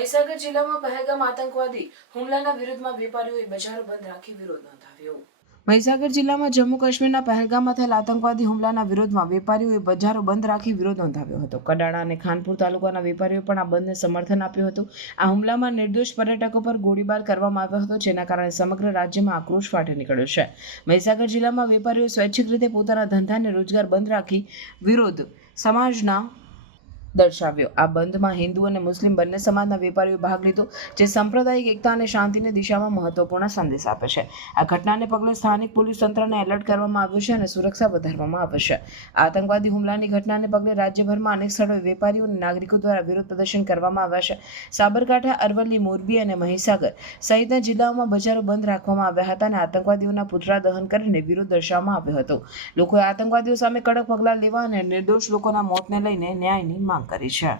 મહીસાગર જિલ્લામાં પહેલગામ આતંકવાદી હુમલાના વિરોધમાં વેપારીઓએ બજારો બંધ રાખી વિરોધ નોંધાવ્યો। મહીસાગર જિલ્લામાં જમ્મુ કાશ્મીરના પહેલગામમાં થયેલા આતંકવાદી હુમલાના વિરોધમાં વેપારીઓએ બજારો બંધ રાખી વિરોધ નોંધાવ્યો હતો। કડાણા અને ખાનપુર તાલુકાના વેપારીઓએ પણ આ બંધને સમર્થન આપ્યું હતું। આ હુમલામાં નિર્દોષ પર્યટકો પર ગોળીબાર કરવામાં આવ્યો હતો, જેના કારણે સમગ્ર રાજ્યમાં આક્રોશ ફાટી નીકળ્યો છે। મહીસાગર જિલ્લામાં વેપારીઓએ સ્વૈચ્છિક રીતે પોતાના ધંધા અને રોજગાર બંધ રાખી વિરોધ સમાજના દર્શાવ્યો। આ બંધમાં હિન્દુ અને મુસ્લિમ બંને સમાજના વેપારીઓ ભાગ લીધો, જે સાંપ્રદાયિક એકતા અને શાંતિની દિશામાં મહત્વપૂર્ણ સંદેશ આપે છે। આ ઘટનાને પગલે સ્થાનિક પોલીસ તંત્રને એલર્ટ કરવામાં આવ્યું છે અને સુરક્ષા વધારવામાં આવી છે। આ આતંકવાદી હુમલાની ઘટનાને પગલે રાજ્યભરમાં અનેક સ્થળોએ વેપારીઓ અને નાગરિકો દ્વારા વિરોધ પ્રદર્શન કરવામાં આવ્યા છે। સાબરકાંઠા, અરવલ્લી, મોરબી અને મહીસાગર સહિતના જિલ્લાઓમાં બજારો બંધ રાખવામાં આવ્યા હતા અને આતંકવાદીઓના પુતળા દહન કરીને વિરોધ દર્શાવવામાં આવ્યો હતો। લોકોએ આતંકવાદીઓ સામે કડક પગલાં લેવા અને નિર્દોષ લોકોના મોતને લઈને ન્યાયની માંગ કરી છે।